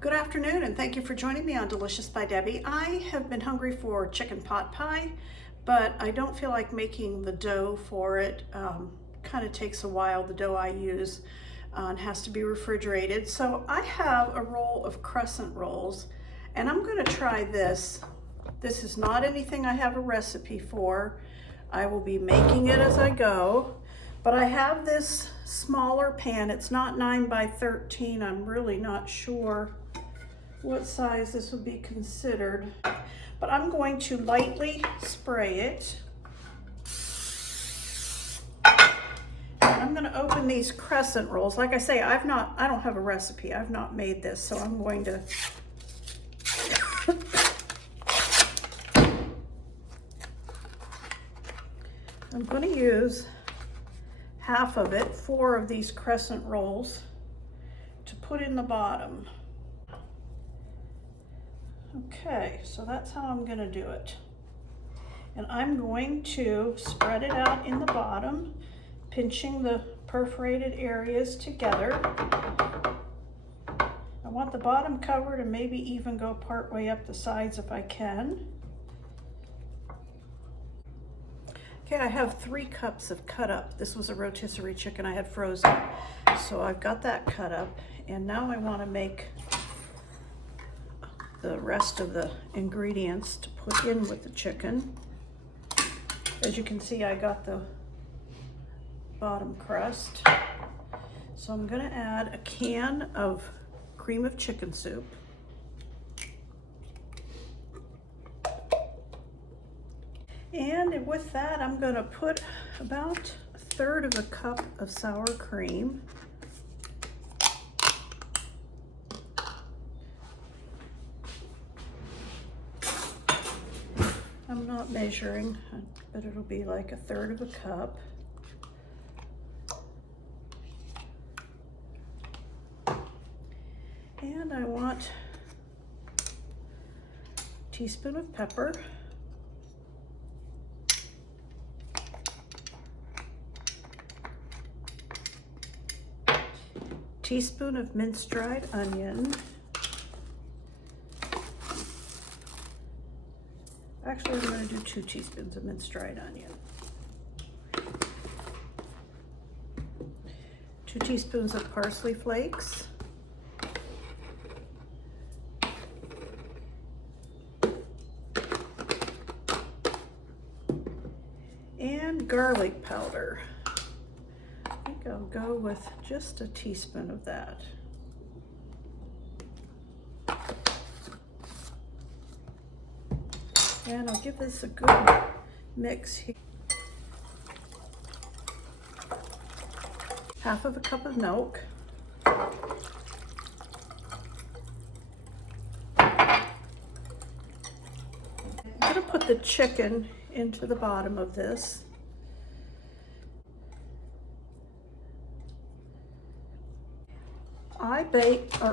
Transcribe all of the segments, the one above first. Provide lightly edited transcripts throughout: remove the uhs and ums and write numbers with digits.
Good afternoon, and thank you for joining me on Delicious by Debbie. I have been hungry for chicken pot pie, but I don't feel like making the dough for it. Kind of takes a while. The dough I use and has to be refrigerated. So I have a roll of Crescent Rolls, and I'm going to try this. This is not anything I have a recipe for. I will be making it as I go. But I have this smaller pan. It's not 9 by 13. I'm really not sure what size this would be considered. But I'm going to lightly spray it. And I'm going to open these Crescent Rolls. Like I say, I don't have a recipe. I've not made this, so I'm going to I'm going to use half of it, 4 of these Crescent Rolls, to put in the bottom. Okay, so that's how I'm going to do it. And I'm going to spread it out in the bottom, pinching the perforated areas together. I want the bottom covered and maybe even go part way up the sides if I can. Okay, I have 3 cups of cut up. This was a rotisserie chicken I had frozen. So I've got that cut up, and now I want to make the rest of the ingredients to put in with the chicken. As you can see, I got the bottom crust. So I'm going to add a can of cream of chicken soup. And with that, I'm going to put about 1/3 of a cup of sour cream. I'm not measuring, but it'll be like 1/3 of a cup. And I want a teaspoon of pepper. Teaspoon of minced dried onion. Actually, I'm going to do 2 teaspoons of minced dried onion. 2 teaspoons of parsley flakes. And garlic powder. I think I'll go with just a teaspoon of that. And I'll give this a good mix here. 1/2 of a cup of milk. I'm going to put the chicken into the bottom of this.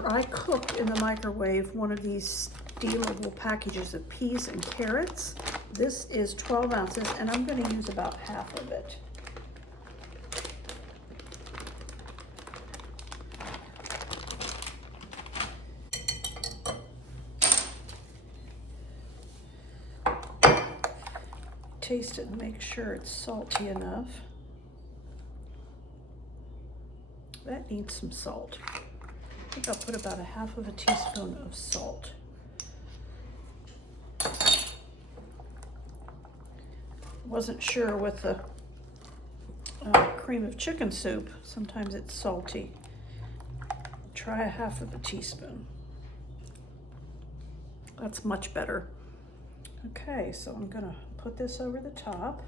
I cooked in the microwave one of these steamable packages of peas and carrots. This is 12 ounces, and I'm going to use about 1/2 of it. Taste it and make sure it's salty enough. That needs some salt. I think I'll put about 1/2 of a teaspoon of salt. Wasn't sure with the cream of chicken soup. Sometimes it's salty. Try 1/2 of a teaspoon. That's much better. Okay, so I'm gonna put this over the top.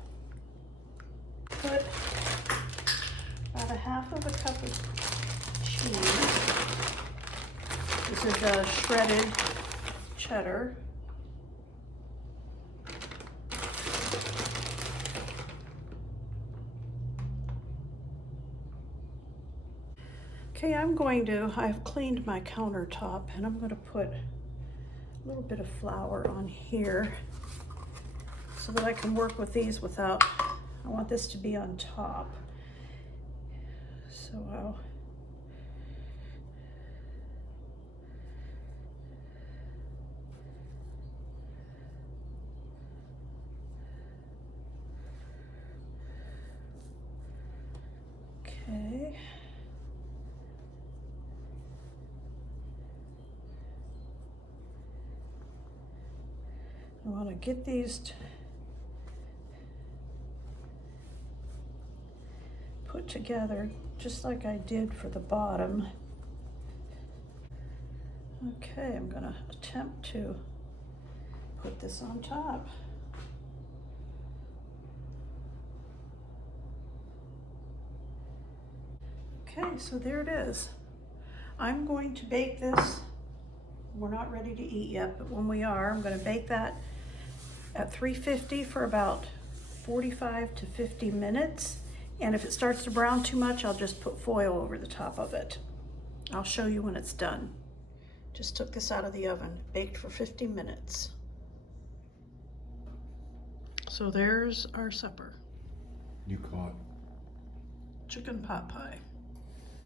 Put about 1/2 of a cup of cheese. This is a shredded cheddar. Okay, I've cleaned my countertop, and I'm going to put a little bit of flour on here so that I can work with these without, I want this to be on top. So I'll Okay. I want to get these put together just like I did for the bottom. Okay, I'm going to attempt to put this on top. Okay, so there it is. I'm going to bake this. We're not ready to eat yet, but when we are, I'm going to bake that at 350 for about 45 to 50 minutes. And if it starts to brown too much, I'll just put foil over the top of it. I'll show you when it's done. Just took this out of the oven, baked for 50 minutes. So there's our supper. You caught Chicken pot pie.